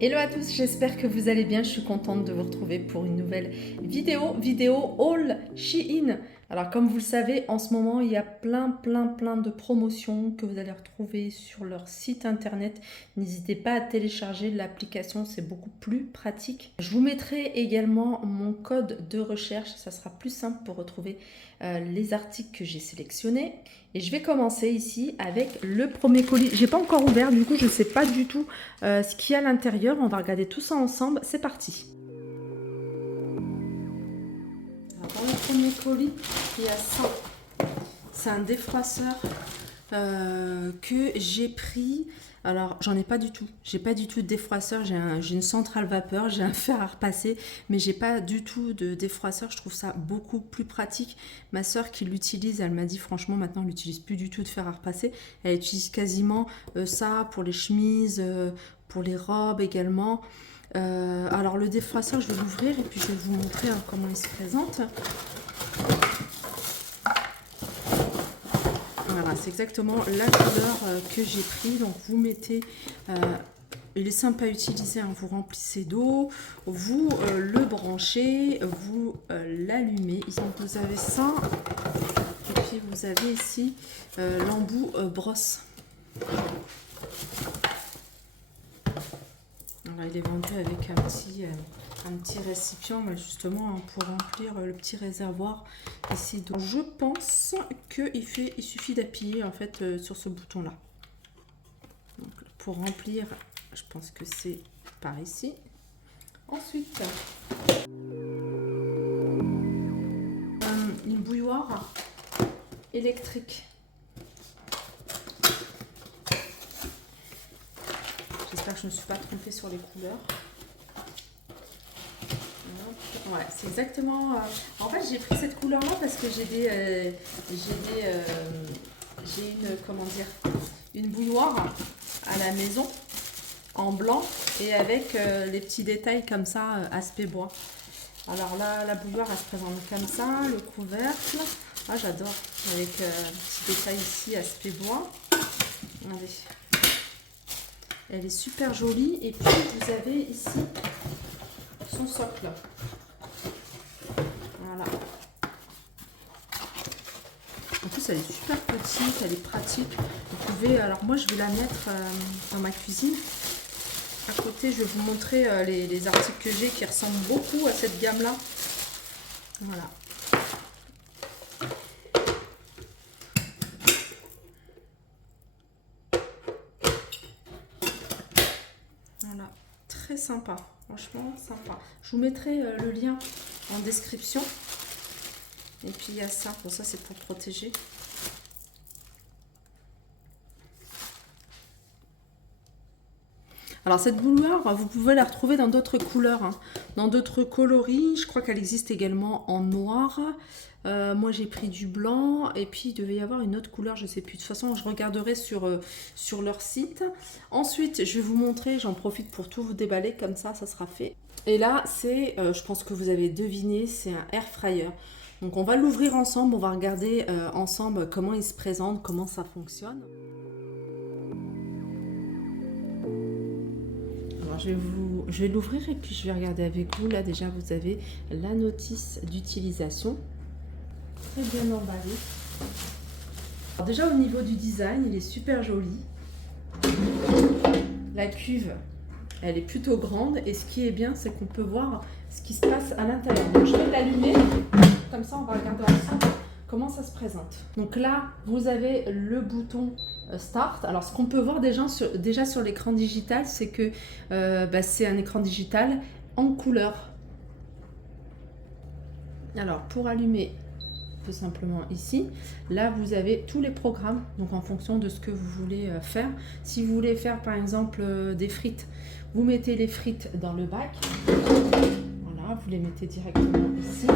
Hello à tous, j'espère que vous allez bien. Je suis contente de vous retrouver pour une nouvelle vidéo haul Shein. Alors comme vous le savez, en ce moment, il y a plein de promotions que vous allez retrouver sur leur site internet. N'hésitez pas à télécharger l'application, c'est beaucoup plus pratique. Je vous mettrai également mon code de recherche, ça sera plus simple pour retrouver les articles que j'ai sélectionnés. Et je vais commencer ici avec le premier colis. J'ai pas encore ouvert, du coup je ne sais pas du tout ce qu'il y a à l'intérieur. On va regarder tout ça ensemble. C'est parti. Alors, dans le premier colis, il y a ça. C'est un défroisseur que j'ai pris. Alors, j'en ai pas du tout. J'ai pas du tout de défroisseur. J'ai une centrale vapeur, j'ai un fer à repasser, mais j'ai pas du tout de défroisseur. Je trouve ça beaucoup plus pratique. Ma soeur qui l'utilise, elle m'a dit franchement, maintenant, elle n'utilise plus du tout de fer à repasser. Elle utilise quasiment ça pour les chemises, pour les robes également. Alors, le défroisseur, je vais l'ouvrir et puis je vais vous montrer comment il se présente. Voilà, c'est exactement la couleur que j'ai pris. Donc vous mettez, il est simple à utiliser, hein, vous remplissez d'eau, vous le branchez, vous l'allumez. Donc vous avez ça, et puis vous avez ici l'embout brosse. Alors, il est vendu avec un petit récipient, mais justement hein, pour remplir le petit réservoir ici. Donc, je pense qu'il suffit d'appuyer en fait sur ce bouton là. Donc, pour remplir, je pense que c'est par ici. Ensuite, une bouilloire électrique. J'espère que je ne me suis pas trompée sur les couleurs. Ouais, c'est exactement. En fait, j'ai pris cette couleur-là parce que j'ai une bouilloire à la maison en blanc et avec les petits détails comme ça, aspect bois. Alors là, la bouilloire, elle se présente comme ça, le couvercle. Ah, j'adore, avec petit détail ici, aspect bois. Allez. Elle est super jolie. Et puis, vous avez ici son socle. Voilà. En plus, elle est super petite, elle est pratique. Vous pouvez, alors moi, je vais la mettre dans ma cuisine. À côté, je vais vous montrer les articles que j'ai qui ressemblent beaucoup à cette gamme-là. Voilà. Voilà, très sympa, franchement sympa. Je vous mettrai le lien en description. Et puis il y a ça, bon ça c'est pour protéger. Alors cette bouilloire, vous pouvez la retrouver dans d'autres couleurs, hein, dans d'autres coloris. Je crois qu'elle existe également en noir. Moi j'ai pris du blanc et puis il devait y avoir une autre couleur, je ne sais plus. De toute façon, je regarderai sur leur site. Ensuite, je vais vous montrer, j'en profite pour tout vous déballer, comme ça sera fait. Et là, c'est, je pense que vous avez deviné, c'est un air fryer. Donc on va l'ouvrir ensemble, on va regarder ensemble comment il se présente, comment ça fonctionne. Alors je vais l'ouvrir et puis je vais regarder avec vous. Là déjà vous avez la notice d'utilisation. Très bien emballé. Alors déjà au niveau du design, il est super joli. La cuve, elle est plutôt grande et ce qui est bien, c'est qu'on peut voir ce qui se passe à l'intérieur. Donc je vais l'allumer, comme ça on va regarder ensemble comment ça se présente. Donc là, vous avez le bouton Start. Alors ce qu'on peut voir déjà sur l'écran digital, c'est que c'est un écran digital en couleur. Alors pour allumer, tout simplement ici, là vous avez tous les programmes, donc en fonction de ce que vous voulez faire. Si vous voulez faire par exemple des frites, vous mettez les frites dans le bac, voilà, vous les mettez directement ici.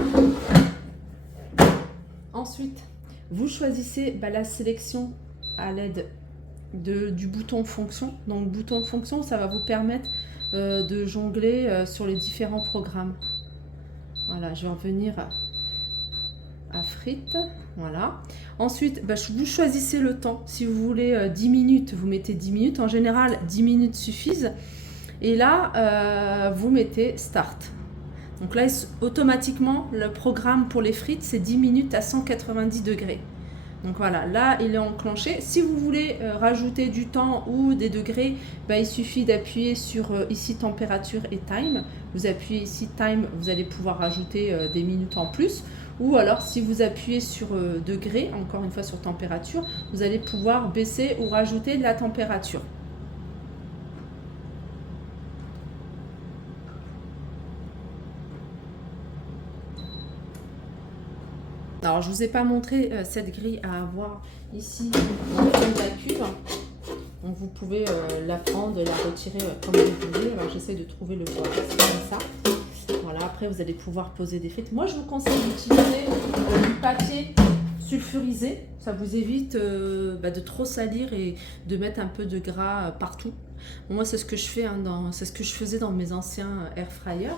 Ensuite vous choisissez la sélection à l'aide du bouton fonction. Donc bouton fonction, ça va vous permettre de jongler sur les différents programmes. Voilà, je vais revenir à frites, voilà. Ensuite, vous choisissez le temps. Si vous voulez 10 minutes, vous mettez 10 minutes. En général, 10 minutes suffisent. Et là, vous mettez Start. Donc là, automatiquement, le programme pour les frites, c'est 10 minutes à 190 degrés. Donc voilà, là, il est enclenché. Si vous voulez rajouter du temps ou des degrés, il suffit d'appuyer sur ici température et time. Vous appuyez ici time, vous allez pouvoir rajouter des minutes en plus. Ou alors, si vous appuyez sur degrés, encore une fois sur température, vous allez pouvoir baisser ou rajouter de la température. Alors, je ne vous ai pas montré cette grille à avoir ici dans le fond de la cuve. Donc, vous pouvez la prendre, la retirer comme vous voulez. Alors, j'essaie de trouver le bois, c'est comme ça. Voilà, après, vous allez pouvoir poser des frites. Moi, je vous conseille d'utiliser du papier sulfurisé. Ça vous évite de trop salir et de mettre un peu de gras partout. Moi, c'est ce que je fais, c'est ce que je faisais dans mes anciens air fryers.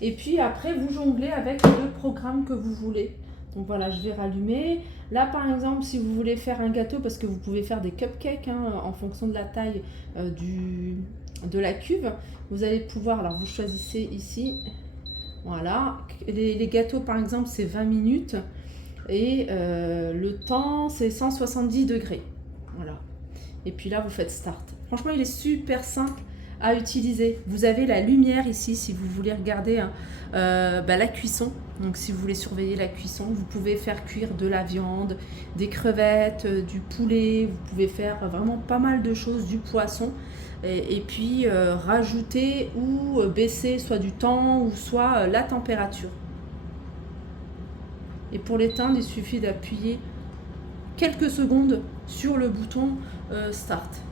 Et puis, après, vous jonglez avec le programme que vous voulez. Donc voilà, je vais rallumer. Là, par exemple, si vous voulez faire un gâteau, parce que vous pouvez faire des cupcakes en fonction de la taille de la cuve, vous allez pouvoir, alors vous choisissez ici, voilà. Les gâteaux, par exemple, c'est 20 minutes et le temps, c'est 170 degrés. Voilà. Et puis là, vous faites Start. Franchement, il est super simple à utiliser. Vous avez la lumière ici si vous voulez regarder la cuisson. Donc si vous voulez surveiller la cuisson, vous pouvez faire cuire de la viande, des crevettes, du poulet, vous pouvez faire vraiment pas mal de choses, du poisson. Et puis rajouter ou baisser soit du temps ou soit la température. Et pour l'éteindre, il suffit d'appuyer quelques secondes sur le bouton Start.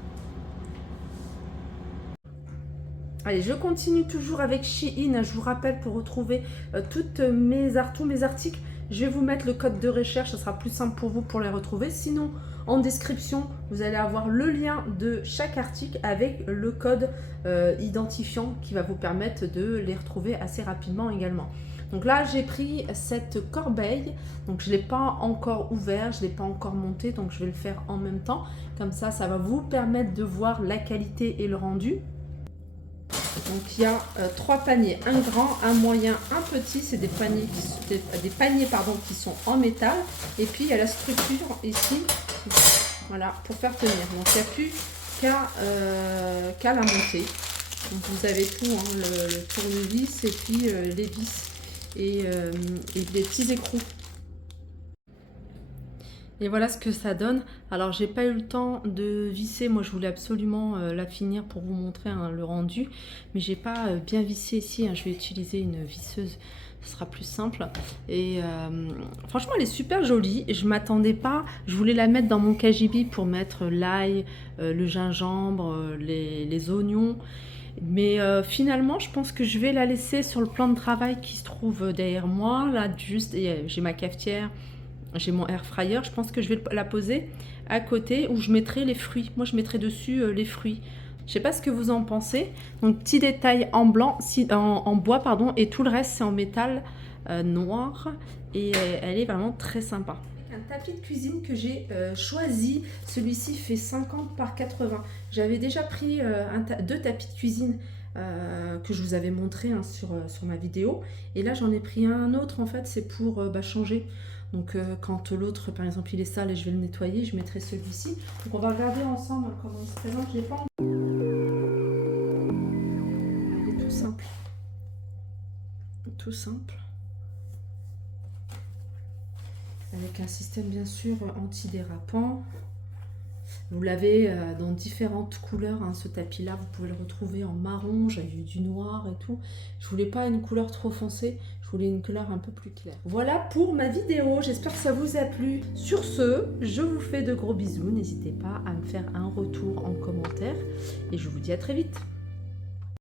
Allez, je continue toujours avec Shein. Je vous rappelle, pour retrouver tous mes articles, je vais vous mettre le code de recherche. Ce sera plus simple pour vous pour les retrouver. Sinon, en description, vous allez avoir le lien de chaque article avec le code identifiant qui va vous permettre de les retrouver assez rapidement également. Donc là, j'ai pris cette corbeille. Donc je ne l'ai pas encore ouvert, je ne l'ai pas encore monté. Donc je vais le faire en même temps. Comme ça, ça va vous permettre de voir la qualité et le rendu. Donc il y a 3 paniers, un grand, un moyen, un petit, c'est des paniers qui sont en métal. Et puis il y a la structure ici, voilà, pour faire tenir. Donc il n'y a plus qu'à la monter. Donc vous avez tout, le tournevis et puis les vis et les petits écrous. Et voilà ce que ça donne. Alors j'ai pas eu le temps de visser, moi je voulais absolument la finir pour vous montrer le rendu, mais j'ai pas bien vissé ici, je vais utiliser une visseuse, ce sera plus simple. Et franchement elle est super jolie, je m'attendais pas, je voulais la mettre dans mon cagibi pour mettre l'ail, le gingembre, les oignons. Mais finalement, je pense que je vais la laisser sur le plan de travail qui se trouve derrière moi. Là, juste, j'ai ma cafetière, j'ai mon air fryer. Je pense que je vais la poser à côté où je mettrai les fruits. Moi, je mettrai dessus les fruits. Je sais pas ce que vous en pensez. Donc, petit détail en blanc, en bois, pardon, et tout le reste, c'est en métal noir. Et elle est vraiment très sympa. Un tapis de cuisine que j'ai choisi. Celui-ci fait 50 par 80. J'avais déjà pris 2 tapis de cuisine que je vous avais montré sur ma vidéo. Et là, j'en ai pris un autre. En fait, c'est pour changer. Donc, quand l'autre, par exemple, il est sale et je vais le nettoyer, je mettrai celui-ci. Donc, on va regarder ensemble comment il se présente. Je l'ai pas. Il est tout simple. Tout simple. Avec un système bien sûr antidérapant. Vous l'avez dans différentes couleurs, ce tapis là, vous pouvez le retrouver en marron, j'ai eu du noir et tout. Je voulais pas une couleur trop foncée, je voulais une couleur un peu plus claire. Voilà pour ma vidéo, j'espère que ça vous a plu. Sur ce, je vous fais de gros bisous, n'hésitez pas à me faire un retour en commentaire et je vous dis à très vite.